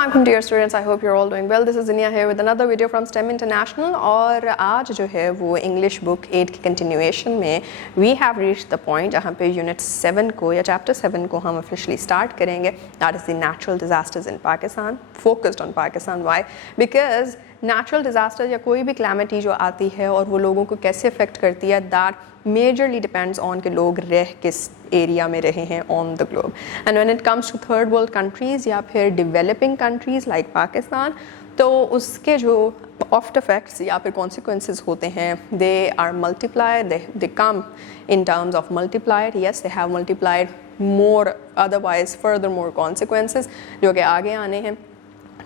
Assalamualaikum dear students, I hope you're all doing well. This is Zinia here with another video from STEM International. और आज जो है वो English book 8 की continuation में we have reached the point जहाँ पे unit 7 को या chapter 7 को हम officially start करेंगे. That is the natural disasters in Pakistan, focused on Pakistan. Why? Because natural disasters या कोई भी calamity जो आती है और वो लोगों को कैसे affect करती है, that majorly depends on कि लोग रह किस एरिया में रहे हैं on the globe. And when it comes to third world countries या फिर developing countries like Pakistan, तो उसके जो after effects या फिर consequences होते हैं, they are multiplied, they come in terms of multiplied. Yes, they have multiplied more, otherwise further more consequences जो कि आगे आने हैं,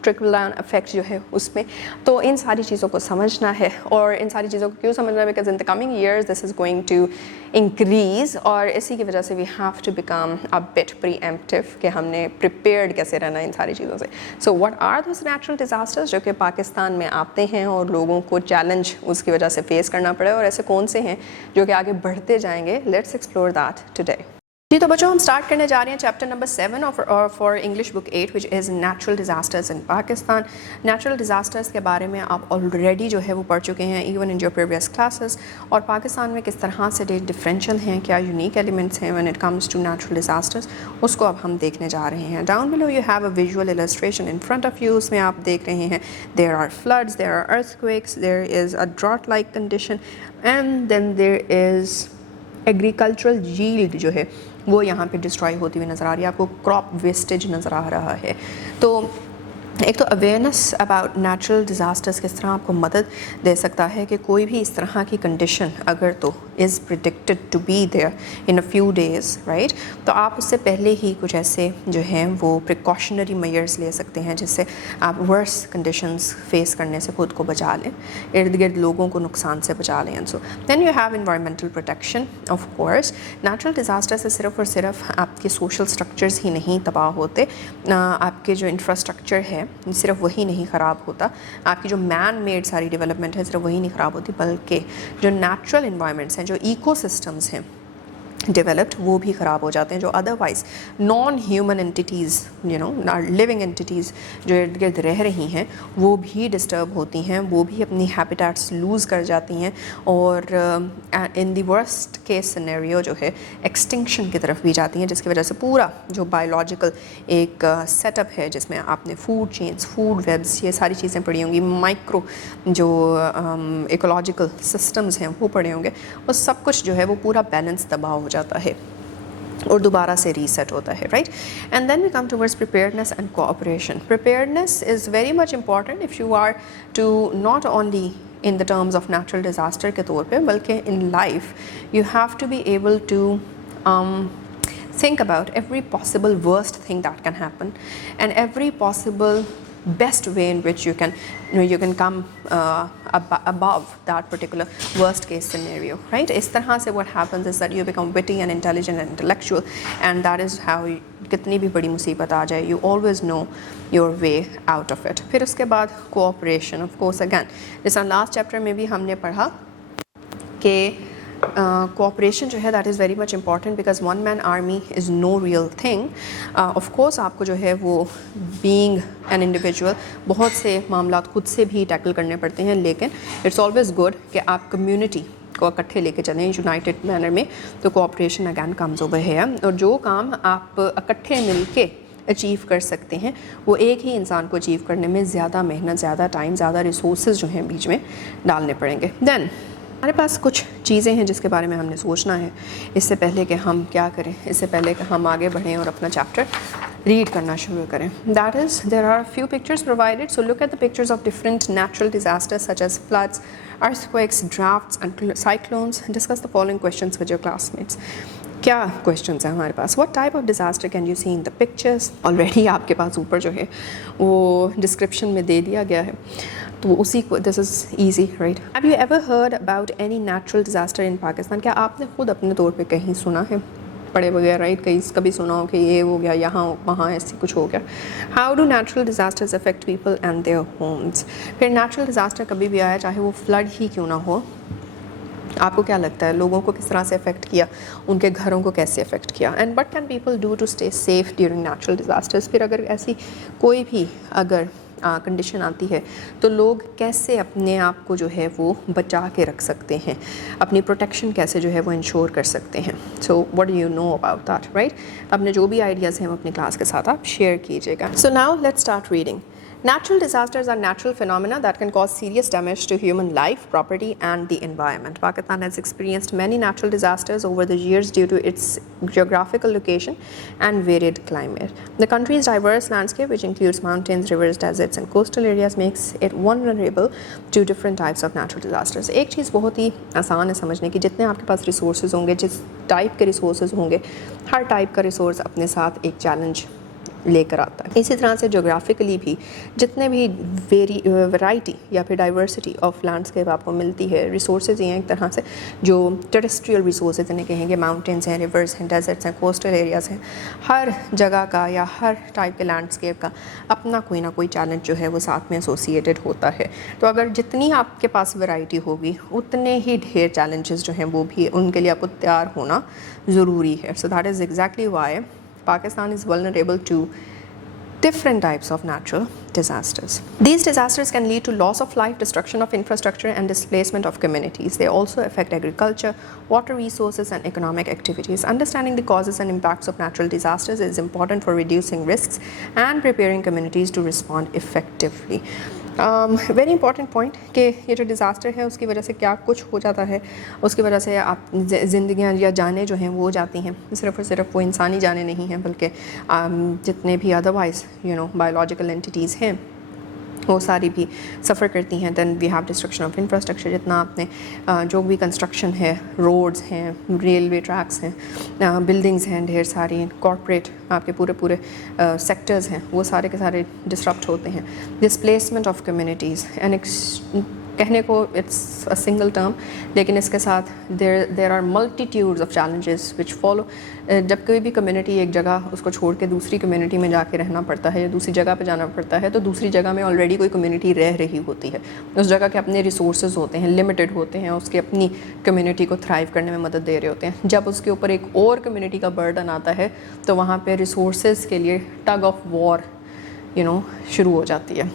ट्रिकल डाउन इफेक्ट जो है उसमें. तो इन सारी चीज़ों को समझना है. और इन सारी चीज़ों को क्यों समझना है? Because in the coming years this is going to increase, और इसी की वजह से we have to become a bit preemptive कि हमने प्रिपेयर्ड कैसे रहना इन सारी चीज़ों से. So what are those natural disasters जो कि पाकिस्तान में आते हैं और लोगों को चैलेंज उसकी वजह से फेस करना पड़े, और ऐसे कौन से हैं जो कि आगे बढ़ते जाएंगे? Let's explore that today. जी तो बच्चों, हम स्टार्ट करने जा रहे हैं chapter number 7 for English book 8 which is natural disasters in Pakistan. Natural disasters के बारे में आप ऑलरेडी जो है वो पढ़ चुके हैं even in your previous classes. और पाकिस्तान में किस तरह से डिफरेंशियल हैं, क्या यूनिक एलिमेंट्स हैं when it comes to natural disasters, उसको अब हम देखने जा रहे हैं. Down below you have a visual illustration in front of you. उसमें आप देख रहे हैं there are floods, there are earthquakes, there is a drought like condition, and then there is agricultural yield जो है वो यहाँ पे डिस्ट्रॉय होती हुई नज़र आ रही है. आपको क्रॉप वेस्टेज नज़र आ रहा है. तो एक तो अवेयरनेस अबाउट नेचुरल डिज़ास्टर्स किस तरह आपको मदद दे सकता है कि कोई भी इस तरह की कंडीशन अगर तो is predicted to be there in a few days, right, तो आप उससे पहले ही कुछ ऐसे जो हैं वो प्रिकॉशनरी मेजर्स ले सकते हैं जिससे आप वर्स कंडीशंस फेस करने से खुद को बचा लें, इर्द गिर्द लोगों को नुकसान से बचा लें. And so then you have environmental protection. Of course natural disaster से सिर्फ और सिर्फ आपके सोशल स्ट्रक्चर्स ही नहीं तबाह होते, आपके जो इंफ्रास्ट्रक्चर है सिर्फ वही नहीं ख़राब होता, आपकी जो मैन मेड सारी डेवलपमेंट है सिर्फ वही नहीं ख़राब होती, बल्कि जो नेचुरल इन्वायरमेंट्स हैं, जो इकोसिस्टम्स हैं डेवलप्ड, वो भी ख़राब हो जाते हैं. जो otherwise non human entities living entities जो इर्द गिर्द रह रही हैं वो भी डिस्टर्ब होती हैं, वो भी अपनी हैबिटेट्स लूज़ कर जाती हैं, और in the worst case scenario जो है एक्सटिंक्शन की तरफ भी जाती हैं, जिसकी वजह से पूरा जो बायोलॉजिकल एक सेटअप है जिसमें आपने फूड चेन्स, फूड वेब्स, ये सारी चीज़ें पढ़ी होंगी, माइक्रो जो इकोलॉजिकल सिस्टम्स हैं वो पढ़े होंगे, वो सब कुछ जो है वो पूरा बैलेंस तबाह हो जाता है और दोबारा से रीसेट होता है, right. And then we come towards preparedness and cooperation. Preparedness is very much important if you are to not only in the terms of natural disaster के तौर पे, बल्कि in life you have to be able to think about every possible worst thing that can happen and every possible best way in which you can come above that particular worst case scenario, right. इस तरह से what happens is that you become witty and intelligent and intellectual, and that is how कितनी भी बड़ी मुसीबत आ जाए you always know your way out of it. फिर उसके बाद cooperation, of course again जैसा लास्ट चैप्टर में भी हमने पढ़ा कि कोऑपरेशन जो है that is very much important because one man army is no real thing. Of course आपको जो है वो बीइंग एन इंडिविजुअल बहुत से मामला खुद से भी टैकल करने पड़ते हैं, लेकिन इट्स ऑलवेज़ गुड कि आप कम्युनिटी को इकट्ठे लेके चलें यूनाइटेड मैनर में. तो cooperation again comes over here, और जो काम आप इकट्ठे मिल के अचीव कर सकते हैं वो एक ही इंसान को अचीव करने में ज़्यादा मेहनत, ज़्यादा टाइम, ज़्यादा रिसोर्सेज जो हैं बीच में डालने पड़ेंगे. देन हमारे पास कुछ चीज़ें हैं जिसके बारे में हमने सोचना है इससे पहले कि हम क्या करें, इससे पहले कि हम आगे बढ़ें और अपना चैप्टर रीड करना शुरू करें. That is there are few pictures provided, so look at the pictures of different natural disasters such as floods, earthquakes, droughts and cyclones. Discuss the following questions with your classmates. क्या questions हैं हमारे पास? What type of disaster can you see in the pictures? Already आपके पास ऊपर जो है वो डिस्क्रिप्शन में दे दिया गया है, तो उसी को this is easy, right. Have you ever heard about any natural disaster in Pakistan? क्या आपने खुद अपने तौर पे कहीं सुना है, पढ़े वगैरह, राइट, कहीं कभी सुना हो कि ये हो गया, यहाँ वहाँ ऐसे कुछ हो गया? How do natural disasters affect people and their homes? फिर नेचुरल डिज़ास्टर कभी भी आया, चाहे वो फ्लड ही क्यों ना हो, आपको क्या लगता है लोगों को किस तरह से अफेक्ट किया, उनके घरों को कैसे अफेक्ट किया, and what can people do to stay safe during natural disasters. फिर अगर ऐसी कोई भी अगर कंडीशन आती है तो लोग कैसे अपने आप को जो है वो बचा के रख सकते हैं, अपनी प्रोटेक्शन कैसे जो है वो इंश्योर कर सकते हैं। So what do you know about that, right. अपने जो भी आइडियाज़ हैं अपनी क्लास के साथ आप शेयर कीजिएगा। So now let's start reading. Natural disasters are natural phenomena that can cause serious damage to human life, property, and the environment. Pakistan has experienced many natural disasters over the years due to its geographical location and varied climate. The country's diverse landscape, which includes mountains, rivers, deserts, and coastal areas, makes it vulnerable to different types of natural disasters. एक चीज़ बहुत ही आसान है समझने की, जितने आपके पास resources होंगे, जिस टाइप के रिसोर्सेज होंगे, हर टाइप का रिसोर्स अपने साथ एक चैलेंज लेकर आता है। इसी तरह से जोग्राफिकली भी जितने भी वैरायटी या फिर डाइवर्सिटी ऑफ लैंडस्केप आपको मिलती है, रिसोर्सेज हैं एक तरह से जो टेरेस्ट्रियल रिसोर्सेज इन्हें कहेंगे, माउंटेन्स हैं, रिवर्स हैं, डेजर्ट्स हैं, कोस्टल एरियाज़ हैं, हर जगह का या हर टाइप के लैंडस्केप का अपना कोई ना कोई चैलेंज जो है वो साथ में एसोसिएटेड होता है। तो अगर जितनी आपके पास वैरायटी होगी उतने ही ढेर चैलेंजेस जो हैं वो भी उनके लिए आपको तैयार होना ज़रूरी है। So that is exactly Y Pakistan is vulnerable to different types of natural disasters. These disasters can lead to loss of life, destruction of infrastructure, and displacement of communities. They also affect agriculture, water resources, and economic activities. Understanding the causes and impacts of natural disasters is important for reducing risks and preparing communities to respond effectively. Very important point कि ये जो disaster है उसकी वजह से क्या कुछ हो जाता है, उसकी वजह से आप ज़िंदगियाँ या जानें जो हैं वो जाती हैं। सिर्फ़ और सिर्फ वो इंसानी जानें नहीं हैं बल्कि जितने भी अदरवाइज़ बायोलॉजिकल एंटिटीज़ हैं वो सारी भी सफ़र करती हैं। Then we have destruction of infrastructure, जितना आपने जो भी कंस्ट्रक्शन है, रोड्स हैं, रेलवे ट्रैक्स हैं, बिल्डिंग्स हैं, ढेर सारी कॉर्पोरेट आपके पूरे सेक्टर्स हैं, वो सारे के सारे डिसरप्ट होते हैं। डिस्प्लेसमेंट ऑफ कम्युनिटीज़ एंड कहने को इट्स अ सिंगल टर्म, लेकिन इसके साथ there are multitudes of challenges which follow. जब कोई भी कम्युनिटी एक जगह उसको छोड़ के दूसरी कम्युनिटी में जाके रहना पड़ता है या दूसरी जगह पे जाना पड़ता है, तो दूसरी जगह में ऑलरेडी कोई कम्युनिटी रह रही होती है, उस जगह के अपने रिसोर्सेज होते हैं, लिमिटेड होते हैं, उसकी अपनी कम्युनिटी को थ्राइव करने में मदद दे रहे होते हैं। जब उसके ऊपर एक और कम्युनिटी का बर्डन आता है तो वहाँ पे रिसोर्सेज के लिए टग ऑफ वॉर शुरू हो जाती है।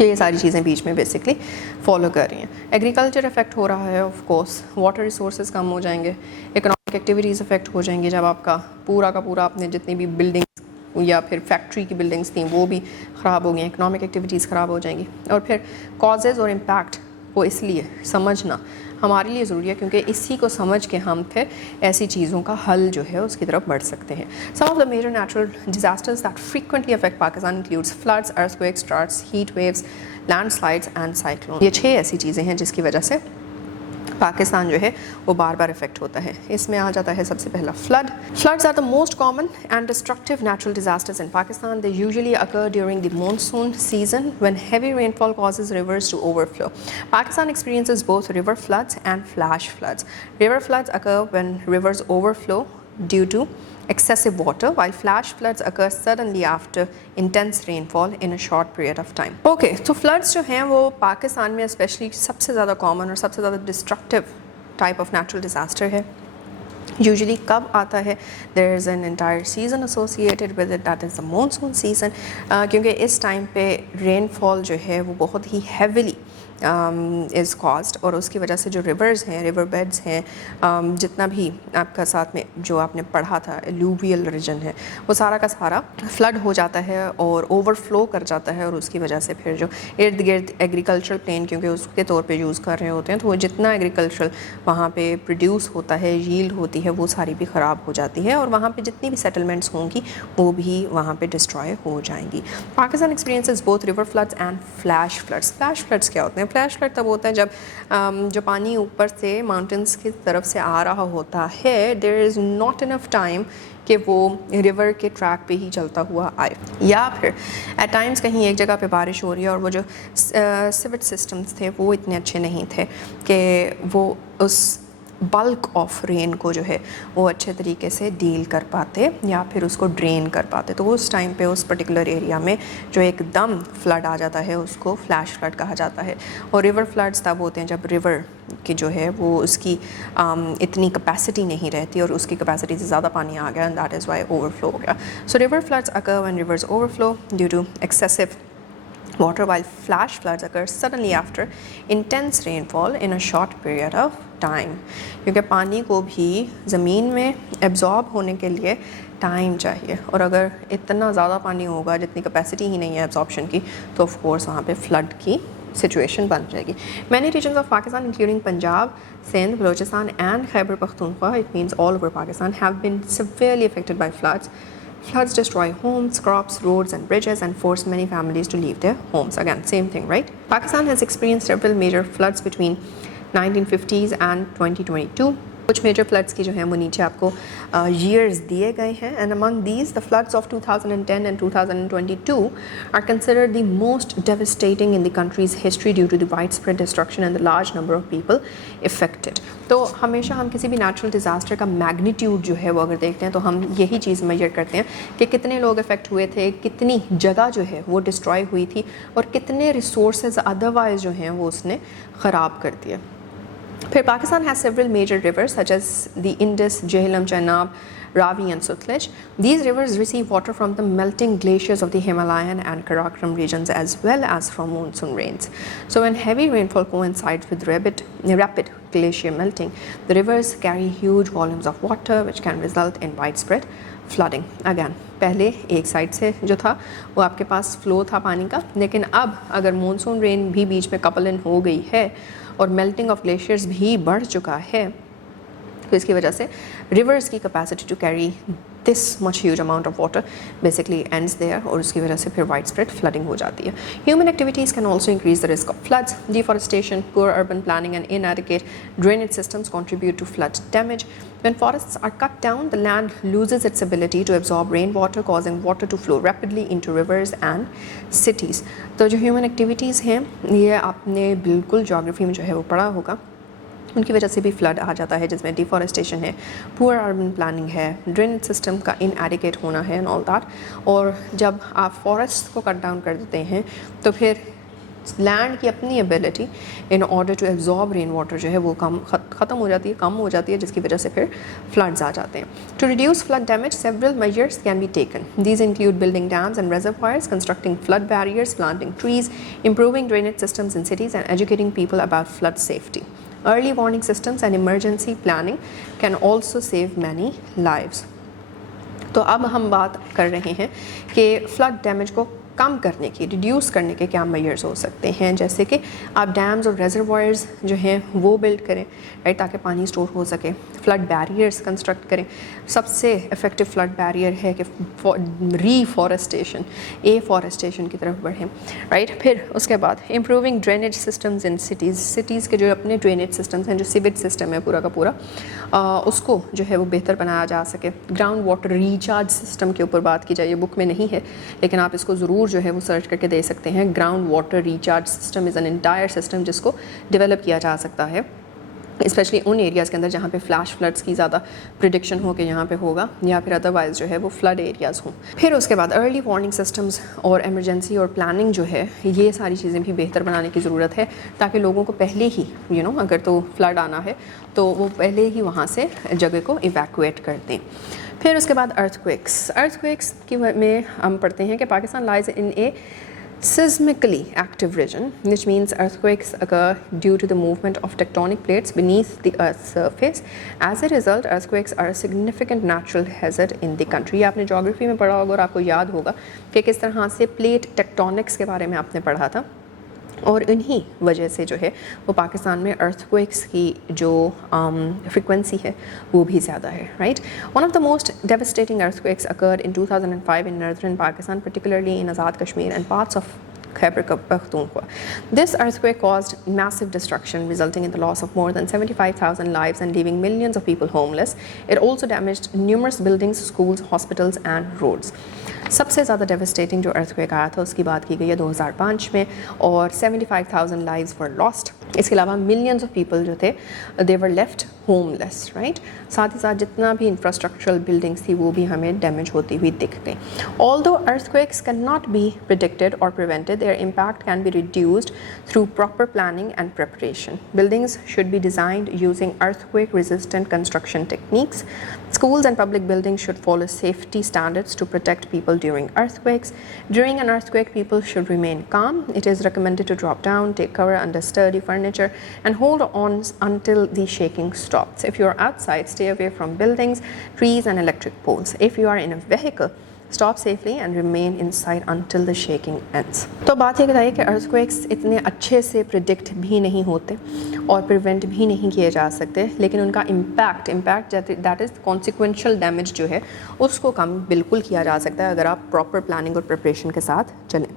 ये सारी चीज़ें बीच में बेसिकली फॉलो कर रही हैं। एग्रीकल्चर अफेक्ट हो रहा है, ऑफ कोर्स वाटर रिसोर्सेज कम हो जाएंगे, इकोनॉमिक एक्टिविटीज़ अफेक्ट हो जाएंगी। जब आपका पूरा का पूरा आपने जितनी भी बिल्डिंग्स या फिर फैक्ट्री की बिल्डिंग्स थी वो भी ख़राब हो गई, इकोनॉमिक एक्टिविटीज़ ख़राब हो जाएंगी। और फिर कॉजेज़ और इम्पैक्ट को इसलिए समझना हमारे लिए ज़रूरी है क्योंकि इसी को समझ के हम फिर ऐसी चीज़ों का हल जो है उसकी तरफ बढ़ सकते हैं। Some of the major natural disasters that frequently affect Pakistan includes floods, earthquakes, droughts, heat waves, landslides and cyclone. ये 6 ऐसी चीज़ें हैं जिसकी वजह से पाकिस्तान जो है वो बार बार इफेक्ट होता है। इसमें आ जाता है सबसे पहला flood. Floods are the most common and destructive natural disasters in Pakistan. They usually occur during the monsoon season when heavy rainfall causes rivers to overflow. Pakistan experiences both river floods and flash floods. River floods occur when rivers overflow due to excessive water, while flash floods occur suddenly after intense rainfall in a short period of time. Okay, so floods जो हैं वो पाकिस्तान में specially सबसे ज़्यादा common और सबसे ज़्यादा destructive type of natural disaster है। यूजुअली कब आता है? There is an entire season associated with it, that is the monsoon season, क्योंकि इस टाइम पे रेनफॉल जो है वो बहुत ही हैविली इज़ कॉज्ड, और उसकी वजह से जो रिवर्स हैं, रिवर बेड्स हैं, जितना भी आपका साथ में जो आपने पढ़ा था एलुवियल रीजन है, वो सारा का सारा फ्लड हो जाता है और ओवरफ्लो कर जाता है, और उसकी वजह से फिर जो इर्द गिर्द एग्रीकल्चरल प्लेन क्योंकि उसके तौर पे यूज़ कर रहे होते हैं, तो वो जितना एग्रीकल्चरल वहाँ पे प्रोड्यूस होता है, यील्ड होती है, वो सारी भी ख़राब हो जाती है, और वहाँ पे जितनी भी सेटलमेंट्स होंगी वो भी वहाँ पे डिस्ट्रॉय हो जाएंगी। Pakistan experiences both river floods and flash floods. Flash floods क्या होते हैं? फ्लैश फ्लड तब होता है जब जो पानी ऊपर से माउंटेन्स की तरफ से आ रहा होता है, there is not enough time कि वो रिवर के ट्रैक पे ही चलता हुआ आए, या फिर एट टाइम्स कहीं एक जगह पे बारिश हो रही है और वो जो सिवेज सिस्टम्स थे वो इतने अच्छे नहीं थे कि वो उस बल्क ऑफ रेन को जो है वो अच्छे तरीके से डील कर पाते या फिर उसको ड्रेन कर पाते, तो उस टाइम पे उस पर्टिकुलर एरिया में जो एकदम फ्लड आ जाता है उसको फ्लैश फ्लड कहा जाता है। और रिवर फ्लड्स तब होते हैं जब रिवर कि जो है वो उसकी इतनी कैपेसिटी नहीं रहती और उसकी कैपेसिटी से ज़्यादा पानी आ गया, and that is why overflow हो गया. So river floods occur when rivers overflow due to excessive water, while flash floods occur suddenly after intense rainfall in a short period of time. क्योंकि पानी को भी ज़मीन में एब्जॉर्ब होने के लिए टाइम चाहिए, और अगर इतना ज़्यादा पानी होगा जितनी कैपेसिटी ही नहीं है एब्जॉर्प्शन की, तो ऑफ कोर्स वहाँ पे फ्लड की सिचुएशन बन जाएगी. Many regions of Pakistan, including Punjab, Sindh, Balochistan and Khyber Pakhtunkhwa, it means all over Pakistan, have been severely affected by floods. Floods destroy homes, crops, roads and bridges and force many families to leave their homes. Again, same thing, right? Pakistan has experienced several major floods between 1950s and 2022. कुछ major floods की जो है वो नीचे आपको years दिए गए हैं, and among these the floods of 2010 and 2022 are considered the most devastating in the country's history due to the widespread destruction and the large number of people affected. तो हमेशा हम किसी भी नेचुरल डिज़ास्टर का magnitude जो है वो अगर देखते हैं तो हम यही चीज़ मेजर करते हैं कि कितने लोग अफेक्ट हुए थे, कितनी जगह जो है वो डिस्ट्रॉय हुई थी, और कितने रिसोर्सेज अदरवाइज जो हैं वो उसने ख़राब कर दिए. फिर Pakistan has several major rivers such as the Indus, Jhelum, Chenab, Ravi and Sutlej. These rivers receive water from the melting glaciers of the Himalayan and Karakoram regions as well as from monsoon rains. So when heavy rainfall coincides with rapid glacier melting, the rivers carry huge volumes of water which can result in widespread flooding. Again, पहले एक side से जो था वो आपके पास flow था पानी का, लेकिन अब अगर मॉनसून रेन भी बीच में कपल इन हो गई है और मेल्टिंग ऑफ ग्लेशियर्स भी बढ़ चुका है, तो इसकी वजह से रिवर्स की capacity to carry this much huge amount of water basically ends there, और उसकी वजह से फिर वाइड स्प्रेड फ्लडिंग हो जाती है. Human activities can also increase the risk of floods. Deforestation, poor urban planning and inadequate drainage systems contribute to flood damage. When forests are cut down, the land loses its ability to absorb rainwater, causing water to flow rapidly into rivers and cities. तो जो human activities हैं ये आपने बिल्कुल geography में जो है वो पढ़ा होगा, उनकी वजह से भी फ्लड आ जाता है, जिसमें डिफॉरेस्टेशन है, पुअर अर्बन प्लानिंग है, ड्रेनेज सिस्टम का इनएडिक्वेट होना है एंड ऑल दैट. और जब आप फॉरेस्ट को कट डाउन कर देते हैं तो फिर लैंड की अपनी ability in order to absorb rain water जो है वो ख़त्म हो जाती है, कम हो जाती है, जिसकी वजह से फिर फ्लड्स आ जाते हैं. To reduce flood damage several measures can be taken. These include building dams and reservoirs, constructing flood barriers, planting trees, improving drainage systems in cities and educating people about flood safety. Early warning systems and emergency planning can also save many lives. तो अब हम बात कर रहे हैं कि flood damage को कम करने की, रिड्यूस करने के क्या मेजर्स हो सकते हैं, जैसे कि आप डैम्स और रेजर्वायर्स जो हैं वो बिल्ड करें, राइट, ताकि पानी स्टोर हो सके. फ्लड बैरियर्स कंस्ट्रक्ट करें. सबसे इफ़ेक्टिव फ्लड बैरियर है कि रीफॉरेस्टेशन, एफॉरेस्टेशन की तरफ बढ़ें, राइट. फिर उसके बाद improving drainage systems in cities के जो अपने ड्रेनेज सिस्टम्स हैं, जो सीवेज सिस्टम है पूरा का पूरा, उसको जो है वो बेहतर बनाया जा सके. ग्राउंड वाटर रिचार्ज सिस्टम के ऊपर बात की जाए, ये बुक में नहीं है लेकिन आप इसको ज़रूर जो है वो सर्च करके दे सकते हैं. Ground water recharge system is an entire system जिसको डेवलप किया जा सकता है, स्पेशली उन एरियाज़ के अंदर जहाँ पे फ्लैश फ्लड्स की ज़्यादा प्रिडिक्शन हो कि यहाँ पे होगा, या फिर अदरवाइज़ जो है वो फ्लड एरियाज़ हों. फिर उसके बाद अर्ली वार्निंग सिस्टम्स और एमरजेंसी और प्लानिंग जो है, ये सारी चीज़ें भी बेहतर बनाने की ज़रूरत है, ताकि लोगों को पहले ही अगर तो फ्लड आना है तो वो पहले ही वहाँ से जगह को इवैक्यूएट कर दें. फिर उसके बाद अर्थक्वेक्स की में हम पढ़ते हैं कि Pakistan lies in A seismically active region, which means earthquakes occur due to the movement of tectonic plates beneath the Earth's surface. As a result, earthquakes are a significant natural hazard in the country. ये आपने geography में पढ़ा होगा और आपको याद होगा कि किस तरह से प्लेट टेक्टोनिक्स के बारे में आपने पढ़ा था, और इन्हीं वजह से जो है वो पाकिस्तान में अर्थक्वेक्स की जो फ्रीक्वेंसी है वो भी ज़्यादा है, right. One of the most devastating earthquakes occurred in 2005 in northern Pakistan, particularly in Azad Kashmir and parts of Khyber Pakhtunkhwa. This earthquake caused massive destruction, resulting in the loss of more than 75,000 lives and leaving millions of people homeless. It also damaged numerous buildings, schools, hospitals and roads. सबसे ज़्यादा devastating जो earthquake आया था उसकी बात की गई है 2005 में, और 75,000 लाइव्स वर लॉस्ट. इसके अलावा मिलियंस ऑफ पीपल जो थे दे वर लेफ्ट होमलेस, राइट. साथ ही साथ जितना भी इंफ्रास्ट्रक्चरल बिल्डिंग्स थी वो भी हमें डैमेज होती हुई दिख गई. Although earthquakes can not be predicted और prevented, their impact can be reduced through proper planning and preparation. Buildings should be designed using earthquake resistant construction techniques. Schools and public buildings should follow safety standards to protect people during earthquakes. During an earthquake, people should remain calm. It is recommended to drop down, take cover under sturdy furniture, and hold on until the shaking stops. If you are outside, stay away from buildings, trees, and electric poles. If you are in a vehicle, stop safely and remain inside until the shaking ends. तो बात ये बताइए कि earthquakes इतने अच्छे से predict भी नहीं होते और प्रिवेंट भी नहीं किए जा सकते, लेकिन उनका impact that is consequential damage जो है उसको कम बिल्कुल किया जा सकता है अगर आप प्रॉपर प्लानिंग और प्रिपरेशन के साथ चलें.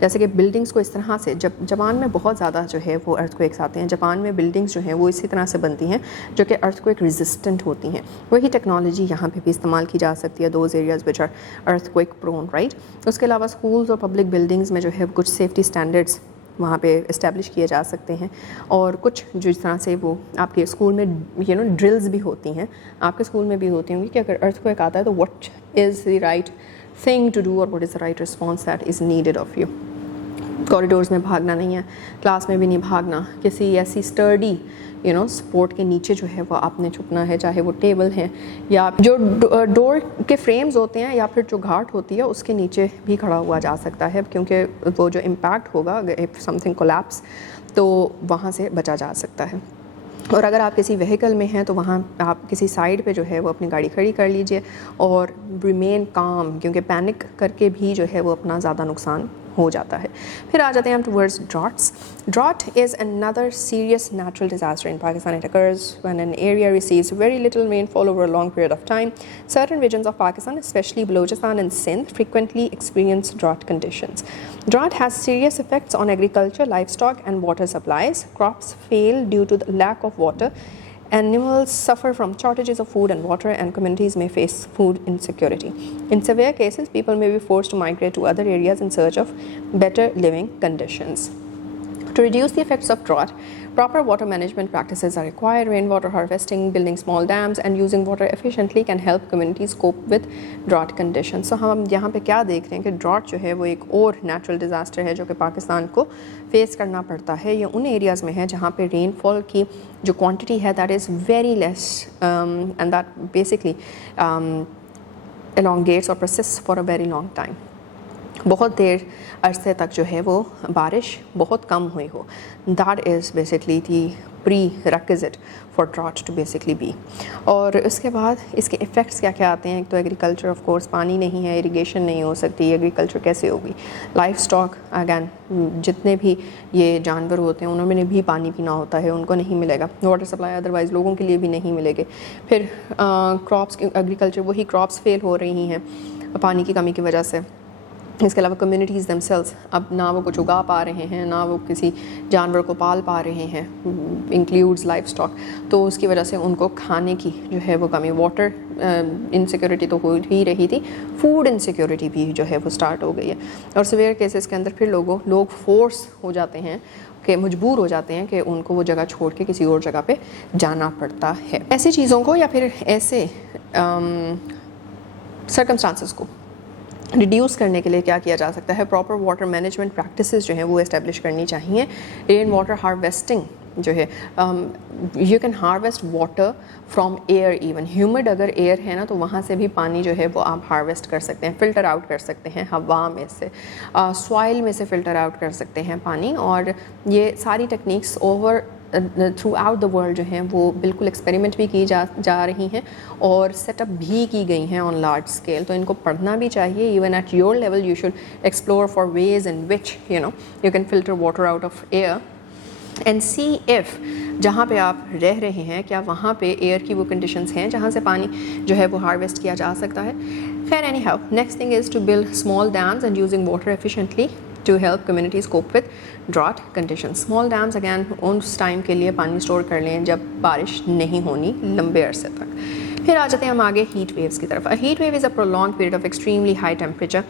जैसे कि बिल्डिंग्स को इस तरह से, जब जापान में बहुत ज़्यादा जो है वो अर्थक्वेक्स आते हैं. जापान में बिल्डिंग्स जो हैं वो इसी तरह से बनती हैं जो कि अर्थक्वेक रेजिस्टेंट होती हैं. वही टेक्नोलॉजी यहाँ पे भी इस्तेमाल की जा सकती है, those areas which are earthquake prone, right. उसके अलावा स्कूल्स और पब्लिक बिल्डिंग्स में जो है कुछ सेफ्टी स्टैंडर्ड्स वहाँ पे इस्टेब्लिश किए जा सकते हैं. और कुछ जिस तरह से वो आपके स्कूल में ड्रिल्स भी होती हैं, आपके स्कूल में भी होती होंगी कि अगर अर्थक्वेक आता है तो what is the right thing to do और what is the right response that is needed of you. Corridors में भागना नहीं है, क्लास में भी नहीं भागना, किसी ऐसी स्टर्डी सपोर्ट के नीचे जो है वो आपने छुपना है, चाहे वो टेबल है या जो डोर के फ्रेम्स होते हैं या फिर जो घाट होती है उसके नीचे भी खड़ा हुआ जा सकता है, क्योंकि वो जो इम्पैक्ट होगा इफ समथिंग कोलैप्स तो वहाँ से बचा जा सकता है. और अगर आप किसी व्हीकल में हैं तो वहाँ आप किसी साइड पे जो है वो अपनी गाड़ी खड़ी कर लीजिए और रिमेन काम, क्योंकि पैनिक करके भी जो है वो अपना ज़्यादा नुकसान हो जाता है. फिर आ जाते हैं हम towards droughts. Drought is another serious natural disaster in Pakistan. It occurs when an area receives very little rainfall over a long period of time. Certain regions of Pakistan, especially Balochistan and Sindh, frequently experience drought conditions. Drought has serious effects on agriculture, livestock, and water supplies. Crops fail due to the lack of water. Animals suffer from shortages of food and water, and communities may face food insecurity. In severe cases, people may be forced to migrate to other areas in search of better living conditions. To reduce the effects of drought, proper water management practices are required. Rainwater harvesting, building small dams, and using water efficiently can help communities cope with drought conditions. So हम यहाँ पे क्या देख रहे हैं कि drought जो है वो एक और natural disaster है जो कि पाकिस्तान को फेस करना पड़ता है. ये उन एरियाज़ में है जहाँ पे रेनफॉल की जो क्वांटिटी है that is very less and that basically elongates or persists for a very long time. बहुत देर अरसे तक जो है वो बारिश बहुत कम हुई हो, that is basically the prerequisite for drought to basically be. और उसके बाद इसके इफ़ेक्ट्स क्या क्या आते हैं. एक तो एग्रीकल्चर, ऑफ कोर्स पानी नहीं है, इरिगेशन नहीं हो सकती, एग्रीकल्चर कैसे होगी. लाइफ स्टॉक, अगैन जितने भी ये जानवर होते हैं उन्होंने भी पानी पीना होता है, उनको नहीं मिलेगा. वाटर सप्लाई अदरवाइज़ लोगों के लिए भी नहीं मिलेगी. फिर क्रॉप्स, एग्रीकल्चर, वही क्रॉप्स फेल हो रही हैं पानी की कमी की वजह से. इसके अलावा कम्युनिटीज़ दमसेल्स अब ना वो कुछ उगा पा रहे हैं, ना वो किसी जानवर को पाल पा रहे हैं, इंक्लूड्स लाइफ स्टॉक, तो उसकी वजह से उनको खाने की जो है वो कमी. वाटर इनसिक्योरिटी तो हो ही रही थी, फूड इनसिक्योरिटी भी जो है वो स्टार्ट हो गई है. और सीवियर केसेस के अंदर फिर लोग फोर्स हो जाते हैं कि मजबूर हो जाते हैं कि उनको वो जगह छोड़ के किसी और जगह पे जाना पड़ता है. ऐसी चीज़ों को या फिर ऐसे सर्कमस्टांसेस को रिड्यूस करने के लिए क्या किया जा सकता है. प्रॉपर वाटर मैनेजमेंट प्रैक्टिसेस जो हैं वो इस्टेब्लिश करनी चाहिए. रेन वाटर हार्वेस्टिंग जो है, you can harvest water from air. Even humid अगर एयर है ना तो वहाँ से भी पानी जो है वो आप हार्वेस्ट कर सकते हैं, फ़िल्टर आउट कर सकते हैं हवा में से, सॉइल में से फ़िल्टर आउट कर सकते हैं पानी. और ये सारी techniques over through out the world जो हैं वो बिल्कुल एक्सपेरिमेंट भी की जा रही हैं और सेटअप भी की गई हैं ऑन लार्ज स्केल. तो इनको पढ़ना भी चाहिए. Even at your level you should explore for veg in which you can filter water out of air and C if जहाँ पे आप रह रहे हैं क्या वहाँ पे एयर की वो कंडीशंस हैं जहाँ से पानी जो है वो हार्वेस्ट किया जा सकता है. खैर anyhow, next thing is to build small dams and using water efficiently to help communities cope with drought conditions. Small dams again उस टाइम के लिए पानी स्टोर कर लें जब बारिश नहीं होनी लंबे अरसे तक. फिर आ जाते हैं हम आगे हीट वेव्स की तरफ. Heat wave is a prolonged period of extremely high temperature,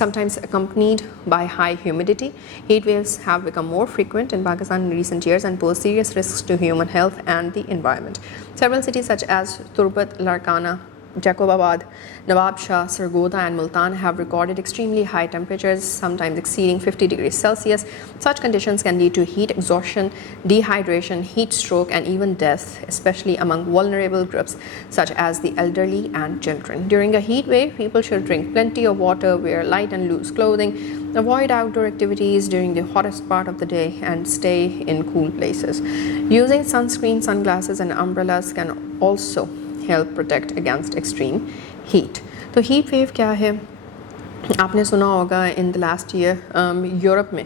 sometimes accompanied by high humidity. Heat waves have become more frequent in Pakistan in recent years and pose serious risks to human health and the environment. Several cities such as Turbat, Larkana, Jacobabad, Nawab Shah, Sargodha and Multan have recorded extremely high temperatures, sometimes exceeding 50 degrees Celsius. Such conditions can lead to heat exhaustion, dehydration, heat stroke and even death, especially among vulnerable groups such as the elderly and children. During a heat wave, people should drink plenty of water, wear light and loose clothing, avoid outdoor activities during the hottest part of the day and stay in cool places. Using sunscreen, sunglasses and umbrellas can also help protect against extreme heat. तो heat wave क्या है, आपने सुना होगा in the last year Europe में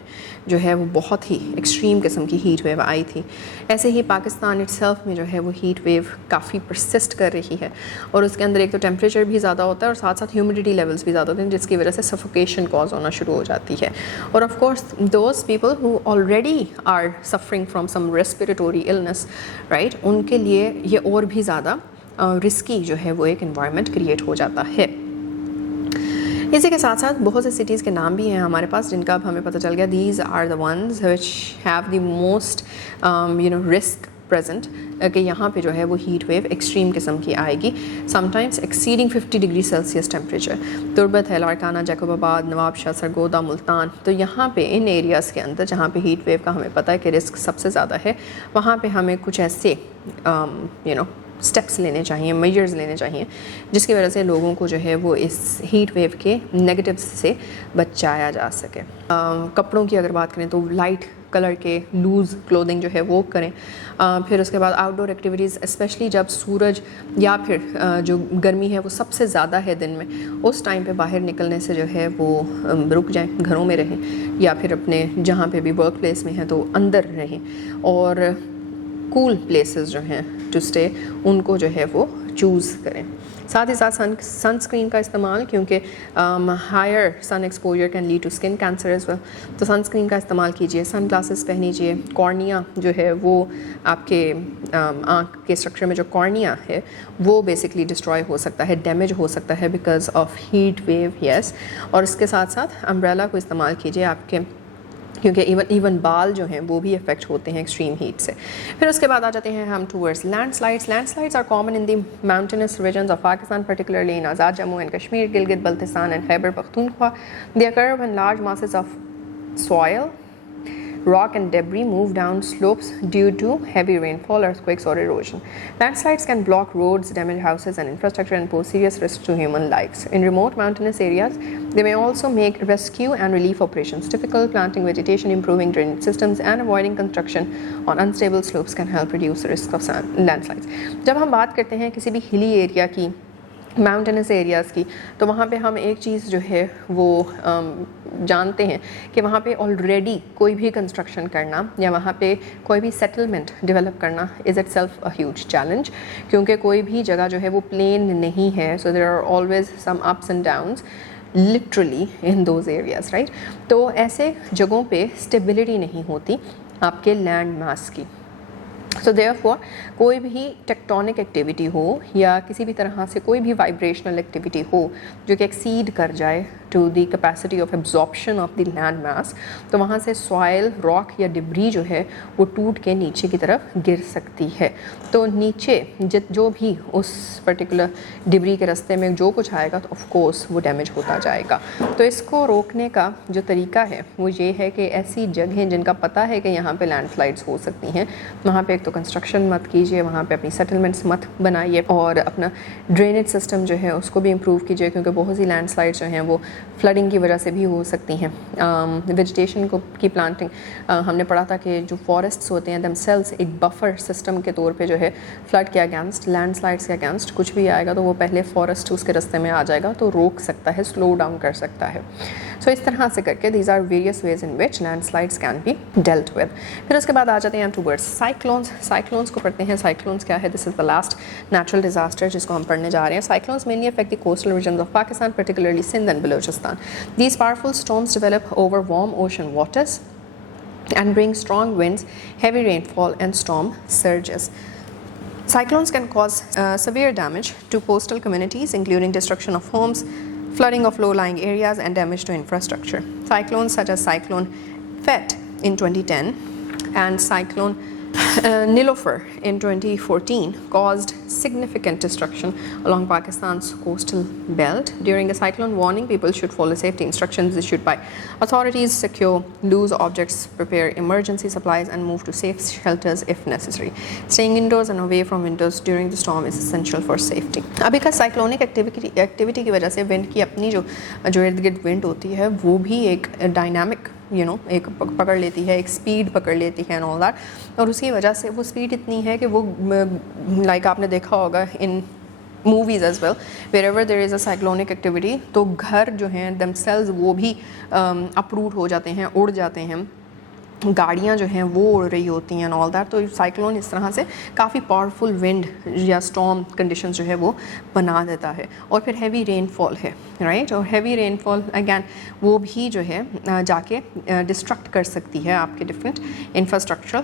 जो है वो बहुत ही एक्सट्रीम किस्म की हीट वेव आई थी. ऐसे ही पाकिस्तान इटसेल्फ में जो है वो हीट वेव काफ़ी परसिस्ट कर रही है और उसके अंदर एक तो टेम्परेचर भी ज़्यादा होता है और साथ साथ ह्यूमिडिटी लेवल्स भी ज़्यादा होते हैं जिसकी वजह से सफोकेशन कॉज होना शुरू हो जाती है. और of course those people who already are suffering from some respiratory illness, right, उनके लिए ये और भी ज़्यादा रिस्की जो है वो एक एनवायरनमेंट क्रिएट हो जाता है. इसी के साथ साथ बहुत से सिटीज़ के नाम भी हैं हमारे पास जिनका अब हमें पता चल गया. These are the ones which have the most risk present कि यहाँ पे जो है वो हीट वेव एक्सट्रीम किस्म की आएगी, sometimes exceeding 50 degree Celsius temperature. Turbat है, लारकाना, जैकोबाबाद, नवाब शाह, सरगोदा, मुल्तान. तो यहाँ पे इन एरियाज़ के अंदर जहाँ पे हीट वेव का हमें पता है कि रिस्क सबसे ज़्यादा है, वहाँ पे हमें कुछ ऐसे स्टेप्स लेने चाहिए, मेजर्स लेने चाहिए जिसकी वजह से लोगों को जो है वो इस हीट वेव के नेगेटिव्स से बचाया जा सके. कपड़ों की अगर बात करें तो लाइट कलर के लूज़ क्लोथिंग जो है वो करें. फिर उसके बाद आउटडोर एक्टिविटीज़, स्पेशली जब सूरज या फिर जो गर्मी है वो सबसे ज़्यादा है दिन में, उस टाइम पे बाहर निकलने से जो है वो रुक जाएं, घरों में रहें या फिर अपने जहाँ पे भी वर्क प्लेस में हैं तो अंदर रहें. और कूल प्लेसेस जो हैं टू स्टे उनको जो है वो चूज़ करें. साथ ही साथ सनस्क्रीन का इस्तेमाल, क्योंकि higher sun exposure can lead to skin cancer as well. तो सनस्क्रीन का इस्तेमाल कीजिए, सन ग्लासेस पहनीजिए. कॉर्निया जो है वो आपके आँख के स्ट्रक्चर में जो कॉर्निया है वो बेसिकली डिस्ट्रॉय हो सकता है, डैमेज हो सकता है because of heat wave. Yes, और इसके साथ साथ अम्ब्रेला को इस्तेमाल कीजिए आपके, क्योंकि इवन बाल जो हैं वो भी इफेक्ट होते हैं एक्सट्रीम हीट से. फिर उसके बाद आ जाते हैं हम towards landslides. Landslides are common in the mountainous regions of Pakistan, particularly in Azad Jammu and Kashmir, Gilgit Baltistan and Khyber Pakhtunkhwa. They occur when large masses of soil, rock and debris move down slopes due to heavy rainfall, earthquakes or erosion. Landslides can block roads, damage houses and infrastructure and pose serious risks to human lives. In remote mountainous areas, they may also make rescue and relief operations difficult. Planting vegetation, improving drainage systems and avoiding construction on unstable slopes can help reduce the risk of landslides. जब हम बात करते हैं किसी भी hilly area की, mountainous areas की, तो वहाँ पे हम एक चीज़ जो है वो जानते हैं कि वहाँ पे ऑलरेडी कोई भी कंस्ट्रक्शन करना या वहाँ पे कोई भी सेटलमेंट डेवलप करना is it self a huge challenge, क्योंकि कोई भी जगह जो है वो प्लेन नहीं है. So there are always some ups and downs literally in those areas, right. तो ऐसे जगहों पे स्टेबिलिटी नहीं होती आपके लैंड मास की. सो देयरफॉर कोई भी टेक्टोनिक एक्टिविटी हो या किसी भी तरह से कोई भी वाइब्रेशनल एक्टिविटी हो जो कि एक्सीड कर जाए to the capacity of absorption of the land mass, तो वहाँ से सॉइल, रॉक या डिब्री जो है वो टूट के नीचे की तरफ गिर सकती है. तो नीचे जो भी उस पर्टिकुलर डिब्री के रास्ते में जो कुछ आएगा तो ऑफ कोर्स वो डैमेज होता जाएगा. तो इसको रोकने का जो तरीका है वो ये है कि ऐसी जगहें जिनका पता है कि यहाँ पे लैंडस्लाइड्स हो सकती हैं, वहाँ पे एक तो कंस्ट्रक्शन मत कीजिए, वहाँ पे अपनी सेटलमेंट्स मत बनाइए और अपना ड्रेनेज सिस्टम जो है उसको भी इम्प्रूव कीजिए, क्योंकि बहुत सी लैंडस्लाइड्स जो हैं वो फ्लडिंग की वजह से भी हो सकती हैं. वेजिटेशन की प्लांटिंग, हमने पढ़ा था कि जो फॉरेस्ट्स होते हैं दमसेल्व्स एक बफर सिस्टम के तौर पे जो है फ्लड के अगेंस्ट, लैंडस्लाइड्स के अगेंस्ट कुछ भी आएगा तो वो पहले फॉरेस्ट उसके रास्ते में आ जाएगा तो रोक सकता है, स्लो डाउन कर सकता है. सो इस तरह से करके these are various ways in which landslides can be dealt with. फिर उसके बाद आ जाते हैं टूवर्ड्स साइक्लोन्स. साइक्लोन्स को पढ़ते हैं. साइक्लोन्स क्या है? This is the last natural disaster जिसको हम पढ़ने जा रहे हैं. Cyclones mainly affect the coastal regions of Pakistan, particularly Sindh and Balochistan. These powerful storms develop over warm ocean waters and bring strong winds, heavy rainfall and storm surges. Cyclones can cause severe damage to coastal communities, including destruction of homes, flooding of low-lying areas, and damage to infrastructure. Cyclones such as Cyclone Fett in 2010 and Cyclone Nilofer in 2014 caused significant destruction along Pakistan's coastal belt. During a cyclone warning, people should follow safety instructions issued by authorities, secure loose objects, prepare emergency supplies, and move to safe shelters if necessary. Staying indoors and away from windows during the storm is essential for safety. अभी का cyclonic activity की वजह से wind की अपनी जो इर्द गिर्द विंड होती है वो भी एक डायनामिक एक पकड़ लेती है, एक स्पीड पकड़ लेती है एंड ऑल दैट, और उसकी वजह से वो स्पीड इतनी है कि वो लाइक आपने देखा होगा in movies as well, wherever there is a cyclonic activity, तो घर जो हैं दमसेल्स वो भी अपरूट हो जाते हैं, उड़ जाते हैं, गाड़ियाँ जो हैं वो उड़ रही होती हैं एंड ऑल दैट. तो साइक्लोन इस तरह से काफ़ी पावरफुल विंड या स्टॉर्म कंडीशंस जो है वो बना देता है. और फिर हैवी रेनफॉल है, राइट, और हैवी रेनफॉल अगैन वो भी जो है जाके डिस्ट्रक्ट कर सकती है आपके डिफरेंट इंफ्रास्ट्रक्चरल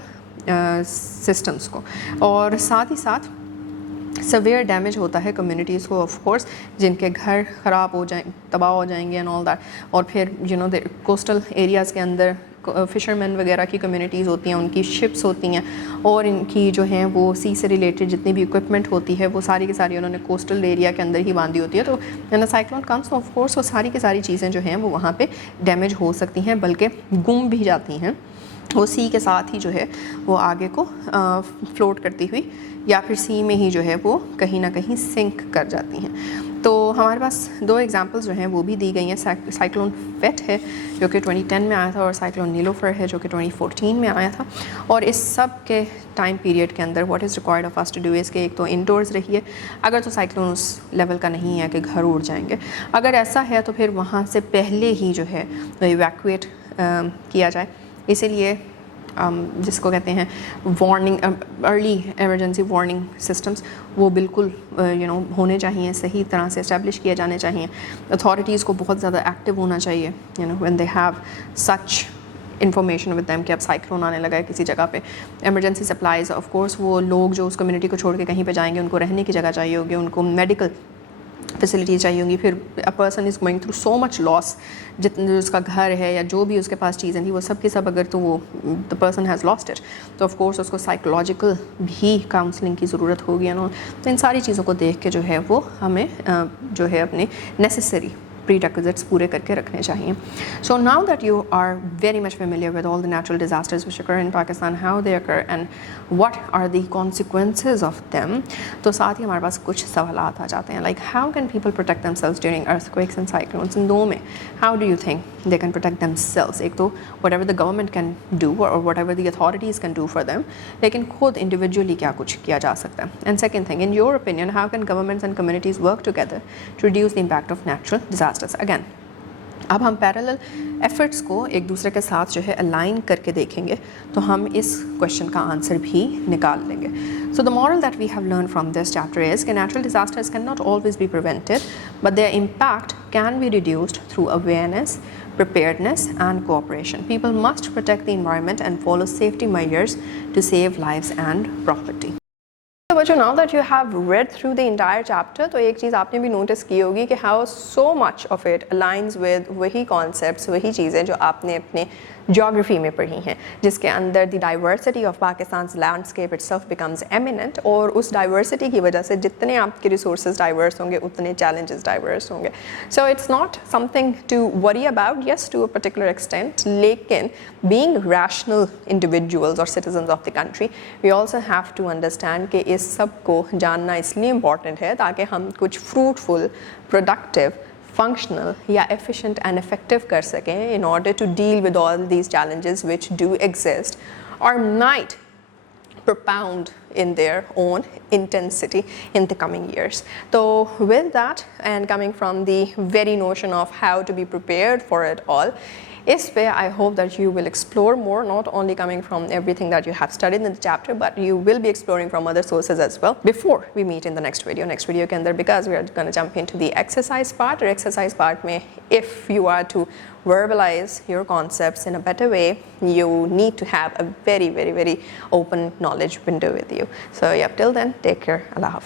सिस्टम्स को. और साथ ही साथ सवेयर डैमेज होता है कम्युनिटीज़ को, ऑफ कोर्स, जिनके घर ख़राब हो जाए, तबाह हो जाएंगे एंड ऑल दैट. और फिर कोस्टल एरियाज़ के अंदर फ़िशरमैन वगैरह की कम्युनिटीज़ होती हैं, उनकी शिप्स होती हैं, और इनकी जो हैं वो सी से रिलेटेड जितनी भी इक्विपमेंट होती है वो सारी की सारी उन्होंने कोस्टल एरिया के अंदर ही बांधी होती है. तो when cyclone comes, of course वो सारी की सारी चीज़ें जो हैं वो वहाँ पे डैमेज हो सकती हैं, बल्कि गुम भी जाती हैं. वो सी के साथ ही जो है वो आगे को फ्लोट करती हुई या फिर सी में ही जो है वो कहीं ना कहीं सिंक कर जाती हैं. तो हमारे पास दो एग्जांपल्स जो हैं वो भी दी गई हैं. साइक्लोन फेट है जो कि 2010 में आया था, और साइक्लोन नीलोफर है जो कि 2014 में आया था. और इस सब के टाइम पीरियड के अंदर what is required of us to do is कि एक तो इंडोर्स रहिए, अगर तो साइक्लोन उस लेवल का नहीं है कि घर उड़ जाएंगे. अगर ऐसा है तो फिर वहाँ से पहले ही जो है इवैक्यूएट किया जाए. इसीलिए जिसको कहते हैं warning, early emergency warning systems, वो बिल्कुल होने चाहिए, सही तरह से इस्टेब्लिश किए जाने चाहिए. अथॉरिटीज़ को बहुत ज़्यादा एक्टिव होना चाहिए when they have such information with them कि अब साइक्लोन आने लगा है किसी जगह पे. इमरजेंसी सप्लाइज़, ऑफ कोर्स वो लोग जो उस कम्युनिटी को छोड़ के कहीं पे जाएंगे उनको रहने की जगह चाहिए होगी, उनको मेडिकल फैसिलिटीज़ चाहिए होंगी. फिर a person is going through so much loss, जितने उसका घर है या जो भी उसके पास चीज़ें थी वो सब की सब अगर तो वो the person has lost it, तो ऑफ कोर्स उसको साइकोलॉजिकल भी काउंसलिंग की ज़रूरत होगी. तो इन सारी चीज़ों को देख के जो है वो हमें जो है अपने नेसेसरी prerequisites पूरे करके रखने चाहिए. So now that you are very much familiar with all the natural disasters which occur in Pakistan, how they occur and what are the consequences of them, तो साथ ही हमारे पास कुछ सवालात आ जाते हैं, like how can people protect themselves during earthquakes and cyclones. इन दो में how do you think they can protect themselves? एक तो whatever the government can do or whatever the authorities can do for them, लेकिन खुद individually क्या कुछ किया जा सकता है. And second thing, in your opinion, how can governments and communities work together to reduce the impact of natural disasters? Again, अब हम पैरेलल एफर्ट्स को एक दूसरे के साथ जो है अलाइन करके देखेंगे तो हम इस क्वेश्चन का आंसर भी निकाल लेंगे. So the moral that we have learn from this chapter is कि natural disasters can not always be prevented, but their impact can be reduced through awareness, preparedness and cooperation. People must protect the environment and follow safety measures to save lives and property. So बच्चों, now that you have read through the entire chapter, तो एक चीज़ आपने भी notice की होगी कि how so much of it aligns with वही concepts, वही चीज़ें जो आपने अपने geography में पढ़ी हैं, जिसके अंदर the diversity of Pakistan's landscape itself becomes eminent, और उस diversity की वजह से जितने आपके resources diverse होंगे उतने challenges diverse होंगे. So it's not something to worry about, yes, to a particular extent, लेकिन being rational individuals or citizens of the country, we also have to understand कि इस सब को जानना इसलिए important है ताकि हम कुछ fruitful, productive, functional या efficient and effective कर सकें in order to deal with all these challenges which do exist or might propound in their own intensity in the coming years. So with that, and coming from the very notion of how to be prepared for it all, इस पे I hope that you will explore more, not only coming from everything that you have studied in the chapter, but you will be exploring from other sources as well before we meet in the next video के अंदर, because we are going to jump into the exercise part. और exercise part में if you are to verbalize your concepts in a better way, you need to have a very open knowledge window with you. So yeah, till then, take care. Allah Hafiz.